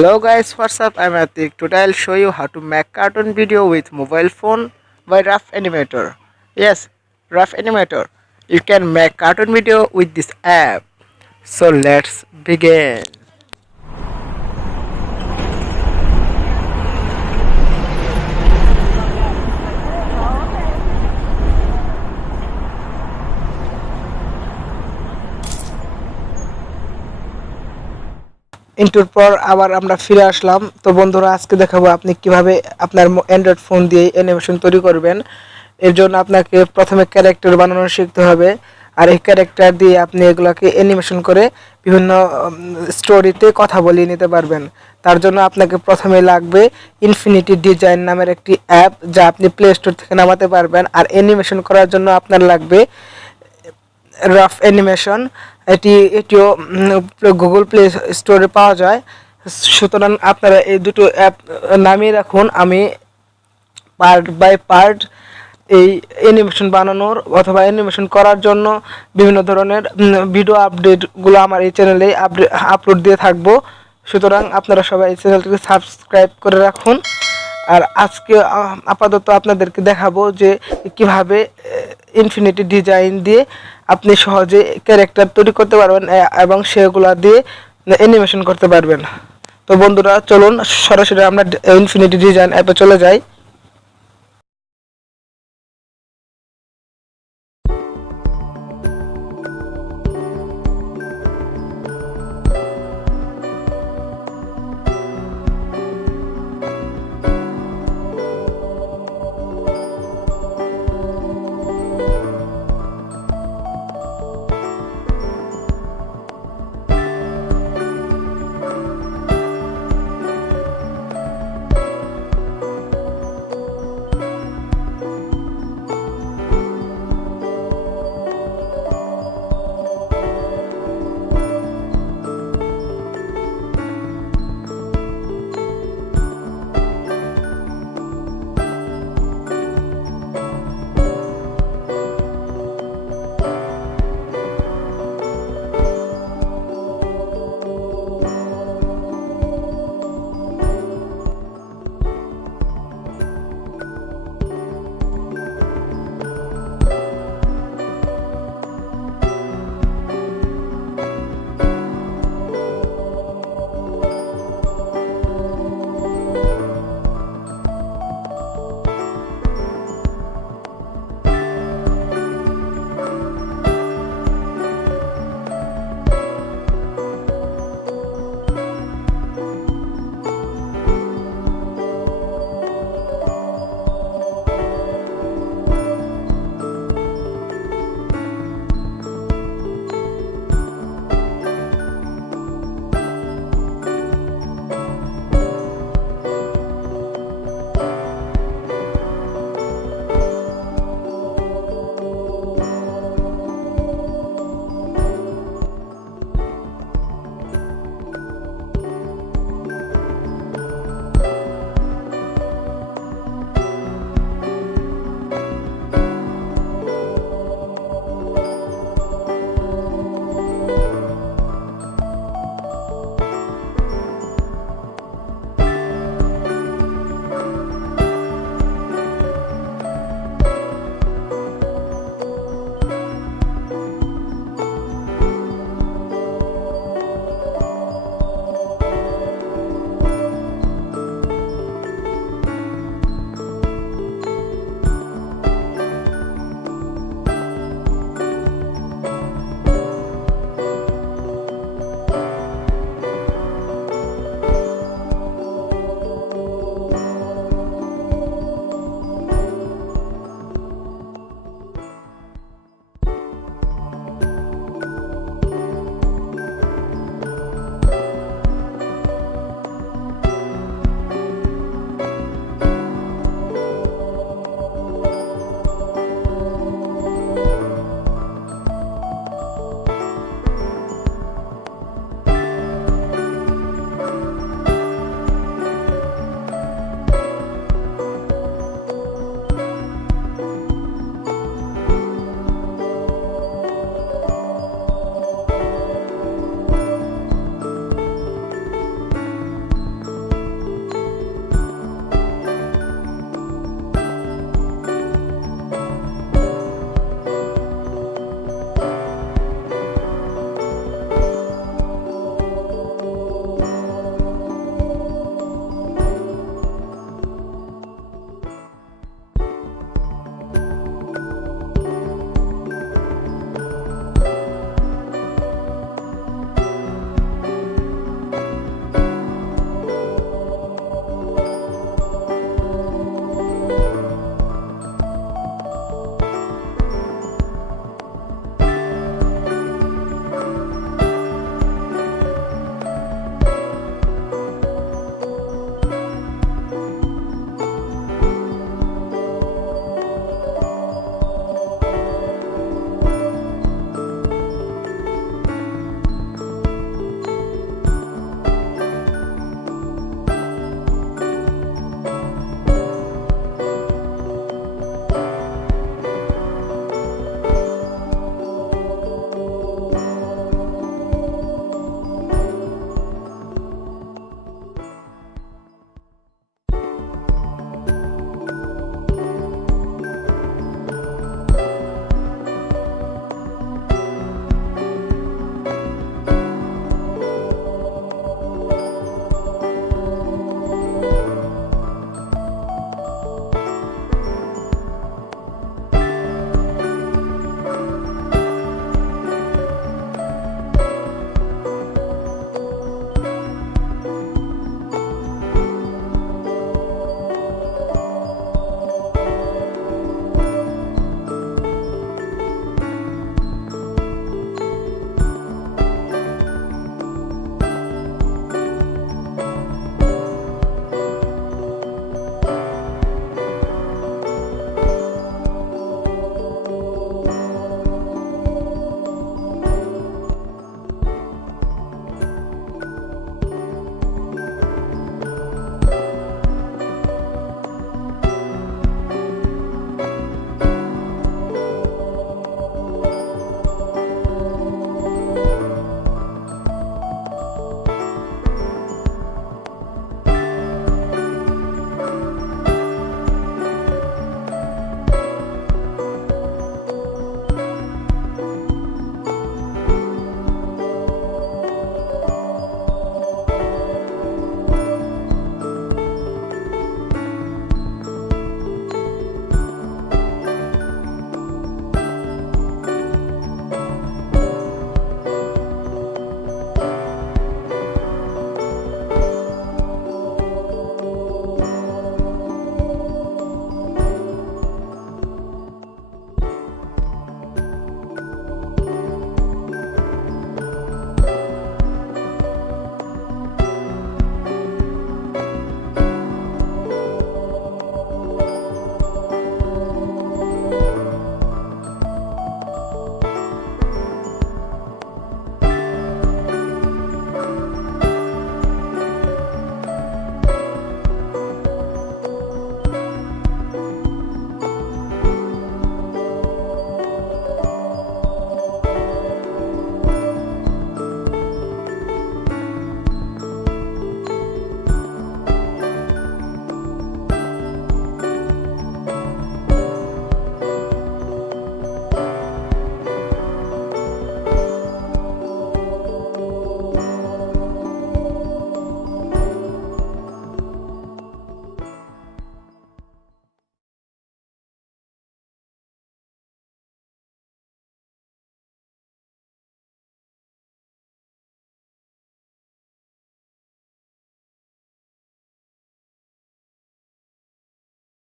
Hello guys, what's up? I'm Atik. Today I'll show you how to make cartoon video with mobile phone by Rough Animator. Yes, Rough Animator. You can make cartoon video with this app. So let's begin. ইন্টুর পর আবার আমরা ফিরে আসলাম। তো বন্ধুরা, আজকে দেখাবো আপনি কিভাবে আপনার অ্যান্ড্রয়েড ফোন দিয়ে অ্যানিমেশন তৈরি করবেন। এর জন্য আপনাকে প্রথমে ক্যারেক্টার বানানো শিখতে হবে, আর এই ক্যারেক্টার দিয়ে আপনি এগুলোকে অ্যানিমেশন করে বিভিন্ন স্টোরিতে কথা বলিয়ে নিতে পারবেন। তার জন্য আপনাকে প্রথমে লাগবে ইনফিনিটি ডিজাইন নামের একটি অ্যাপ, যা আপনি প্লে স্টোর থেকে নামাতে পারবেন। আর অ্যানিমেশন করার জন্য আপনার লাগবে রাফ অ্যানিমেশন। এটিও গুগল প্লে স্টোরে পাওয়া যায়। সুতরাং আপনারা এই দুটো অ্যাপ নামিয়ে রাখুন। আমি পার্ট বাই পার্ট এই অ্যানিমেশন বানানোর অথবা অ্যানিমেশন করার জন্য বিভিন্ন ধরনের ভিডিও আপডেটগুলো আমার এই চ্যানেলে আপলোড দিয়ে থাকবো। সুতরাং আপনারা সবাই এই চ্যানেলটিকে সাবস্ক্রাইব করে রাখুন। আর আজকে আপাতত আপনাদেরকে দেখাবো যে কিভাবে ইনফিনিটি ডিজাইন দিয়ে আপনি সহজে ক্যারেক্টার তৈরি করতে পারবেন এবং সেগুলা দিয়ে অ্যানিমেশন করতে পারবেন। তো বন্ধুরা, চলুন সরাসরি আমরা ইনফিনিটি ডিজাইন অ্যাপে চলে যাই।